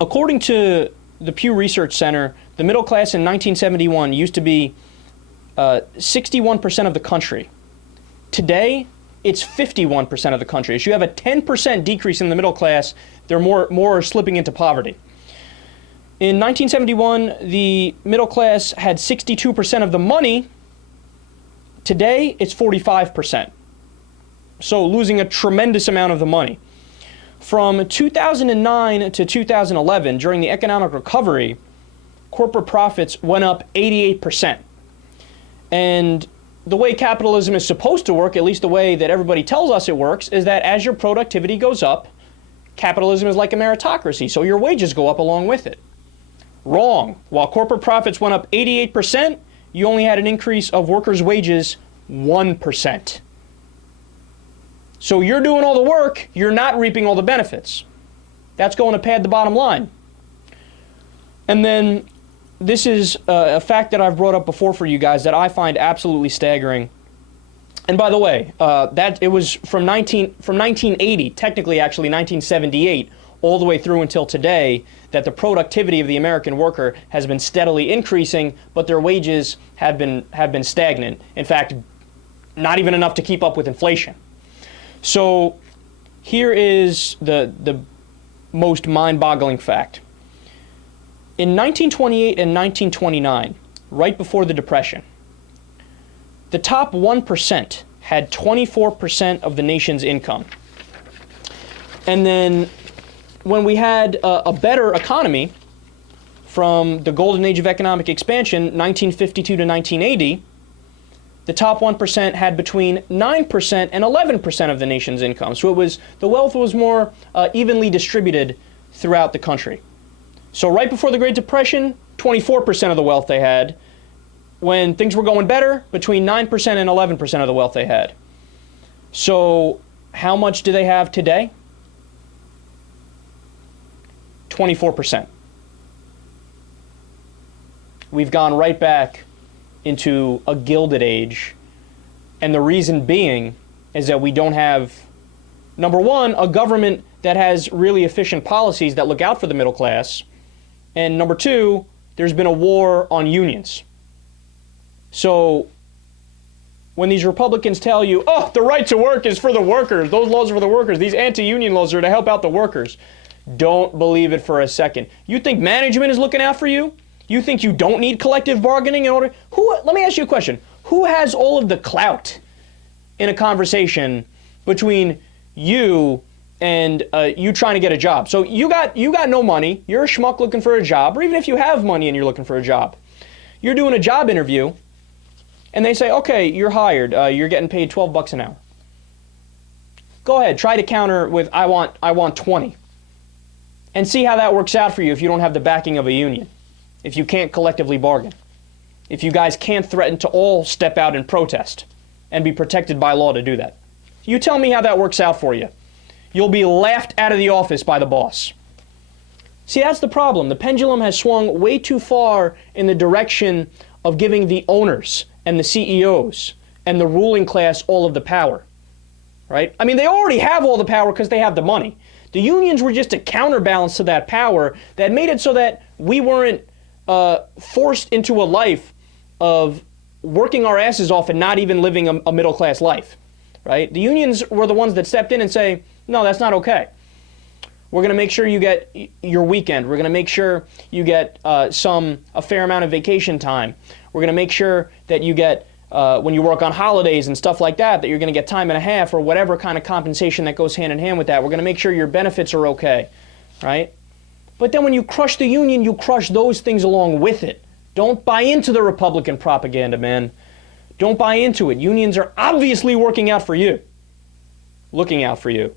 According to the Pew Research Center, the middle class in 1971 used to be 61% of the country. Today, it's 51% of the country. So you have a 10% decrease in the middle class. They're more slipping into poverty. In 1971, the middle class had 62% of the money. Today, it's 45%. So losing a tremendous amount of the money. From 2009 to 2011, during the economic recovery, corporate profits went up 88%. And the way capitalism is supposed to work, at least the way that everybody tells us it works, is that as your productivity goes up, capitalism is like a meritocracy, so your wages go up along with it. Wrong. While corporate profits went up 88%, you only had an increase of workers' wages 1%. So you're doing all the work, you're not reaping all the benefits. That's going to pad the bottom line. And then this is a fact that I've brought up before for you guys that I find absolutely staggering. And by the way, that it was from 1980, technically actually 1978, all the way through until today, that the productivity of the American worker has been steadily increasing, but their wages have been stagnant. In fact, not even enough to keep up with inflation. So here is the most mind-boggling fact. In 1928 and 1929, right before the Depression, the top 1% had 24% of the nation's income. And then when we had a better economy from the golden age of economic expansion, 1952 to 1980, the top 1% had between 9% and 11% of the nation's income. So the wealth was more evenly distributed throughout the country. So right before the Great Depression, 24% of the wealth they had. When things were going better, between 9% and 11% of the wealth they had. So how much do they have today? 24%. We've gone right back into a gilded age, and the reason being is that we don't have, number one, a government that has really efficient policies that look out for the middle class, and number two, there's been a war on unions. So when these Republicans tell you, oh, the right to work is for the workers, those laws are for the workers, these anti-union laws are to help out the workers, don't believe it for a second. You think management is looking out for you? You think you don't need collective bargaining in order? Let me ask you a question. Who has all of the clout in a conversation between you and you trying to get a job? So you got no money, you're a schmuck looking for a job, or even if you have money and you're looking for a job, you're doing a job interview, and they say, okay, you're hired, you're getting paid $12 an hour. Go ahead, try to counter with, I want 20. And see how that works out for you if you don't have the backing of a union. If you can't collectively bargain, if you guys can't threaten to all step out and protest and be protected by law to do that. You tell me how that works out for you. You'll be laughed out of the office by the boss. See, that's the problem. The pendulum has swung way too far in the direction of giving the owners and the CEOs and the ruling class all of the power, right? I mean, they already have all the power because they have the money. The unions were just a counterbalance to that power that made it so that we weren't forced into a life of working our asses off and not even living a middle-class life, right? The unions were the ones that stepped in and say, no, that's not okay. We're going to make sure you get your weekend. We're going to make sure you get a fair amount of vacation time. We're going to make sure that you get, when you work on holidays and stuff like that, that you're going to get time and a half or whatever kind of compensation that goes hand in hand with that. We're going to make sure your benefits are okay, right? But then when you crush the union, you crush those things along with it. Don't buy into the Republican propaganda, man. Don't buy into it. Unions are obviously working out for you, looking out for you.